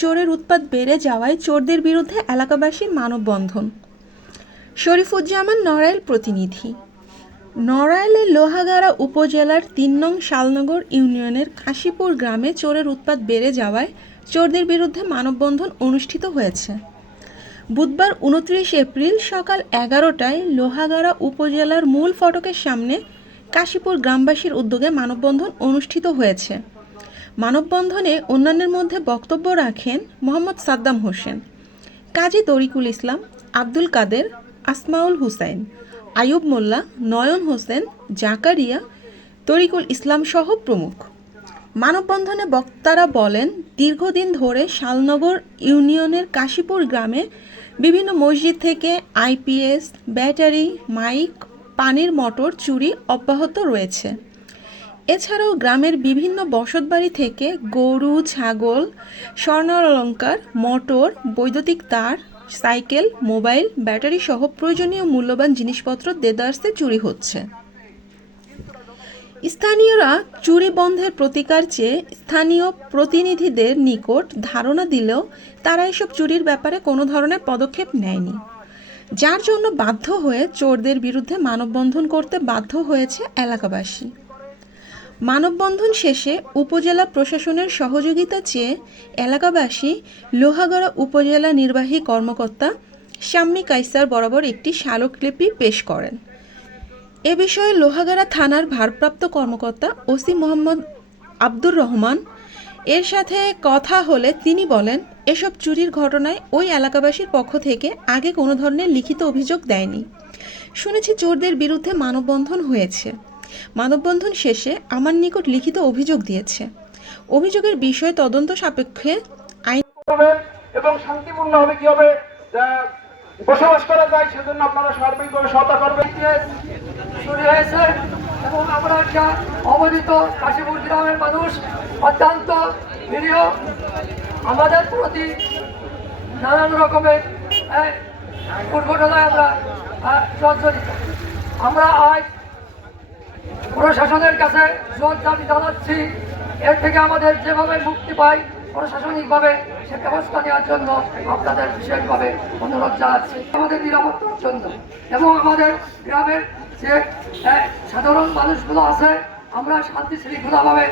চোরের উৎপাত বেড়ে যাওয়ায় চোরদের বিরুদ্ধে এলাকাবাসীর মানববন্ধন। শরীফুজ্জামান নড়াইল প্রতিনিধি। নড়াইলের লোহাগাড়া উপজেলার ৩ নং শালনগর ইউনিয়নের কাশীপুর গ্রামে চোরের উৎপাত বেড়ে যাওয়ায় চোরদের বিরুদ্ধে মানববন্ধন অনুষ্ঠিত হয়েছে। বুধবার ২৯ এপ্রিল সকাল ১১টায় লোহাগাড়া উপজেলার মূল ফটকের সামনে কাশীপুর গ্রামবাসীর উদ্যোগে মানববন্ধন অনুষ্ঠিত হয়েছে। মানববন্ধনে অন্যান্যের মধ্যে বক্তব্য রাখেন মোহাম্মদ সাদ্দাম হোসেন, কাজী তরিকুল ইসলাম, আব্দুল কাদের, আসমাউল হুসাইন, আইয়ুব মোল্লা, নয়ন হোসেন, জাকারিয়া, তরিকুল ইসলাম সহ প্রমুখ। মানববন্ধনে বক্তারা বলেন, দীর্ঘদিন ধরে শালনগর ইউনিয়নের কাশীপুর গ্রামে বিভিন্ন মসজিদ থেকে আইপিএস, ব্যাটারি, মাইক, পানির মোটর চুরি অব্যাহত রয়েছে। এছাড়াও গ্রামের বিভিন্ন বসতবাড়ি থেকে গরু, ছাগল, স্বর্ণালংকার, মোটর, বৈদ্যুতিক তার, সাইকেল, মোবাইল, ব্যাটারি সহ প্রয়োজনীয় মূল্যবান জিনিসপত্র দেদারসে চুরি হচ্ছে। স্থানীয়রা চুরি বন্ধের প্রতিকার চেয়ে স্থানীয় প্রতিনিধিদের নিকট ধারণা দিলেও তারা এসব চুরির ব্যাপারে কোনো ধরনের পদক্ষেপ নেয়নি, যার জন্য বাধ্য হয়ে চোরদের বিরুদ্ধে মানববন্ধন করতে বাধ্য হয়েছে এলাকাবাসী। মানববন্ধন শেষে উপজেলা প্রশাসনের সহযোগিতা চেয়ে এলাকাবাসী লোহাগাড়া উপজেলা নির্বাহী কর্মকর্তা শাম্মী কায়সার বরাবর একটি স্মারকলিপি পেশ করেন। এ বিষয়ে লোহাগাড়া থানার ভারপ্রাপ্ত কর্মকর্তা ওসি মোহাম্মদ আব্দুর রহমান এর সাথে কথা হলে তিনি বলেন, এসব চুরির ঘটনায় ওই এলাকাবাসীর পক্ষ থেকে আগে কোনো ধরনের লিখিত অভিযোগ দেয়নি। শুনেছি চোরদের বিরুদ্ধে মানববন্ধন হয়েছে। মানববন্ধন শেষে আমার নিকট লিখিত অভিযোগ দিয়েছে। অভিযোগের বিষয়ে তদন্ত সাপেক্ষে আইন এবং শান্তিপূর্ণভাবে কিভাবে বসবাস করা যায় সেজন্য আপনারা সার্বিকভাবে সহায়তা করবেন। শুরু হয়েছে এবং আমরা একটা অবহিত কাশীপুর গ্রামের মানুষ অত্যন্ত নিরীহ, আমাদের প্রতি নানান রকমের দুর্ঘটনায় আমরা জর্জরিত। আমরা আজ প্রশাসনের কাছে জোর দাবি জানাচ্ছি, এর থেকে আমাদের যেভাবে মুক্তি পাই প্রশাসনিকভাবে সে ব্যবস্থা নেওয়ার জন্য আপনাদের বিশেষভাবে অনুরোধ জানাচ্ছি, আমাদের নিরাপত্তার জন্য এবং আমাদের গ্রামের যে সাধারণ মানুষগুলো আছে আমরা শান্তি শৃঙ্খলাভাবে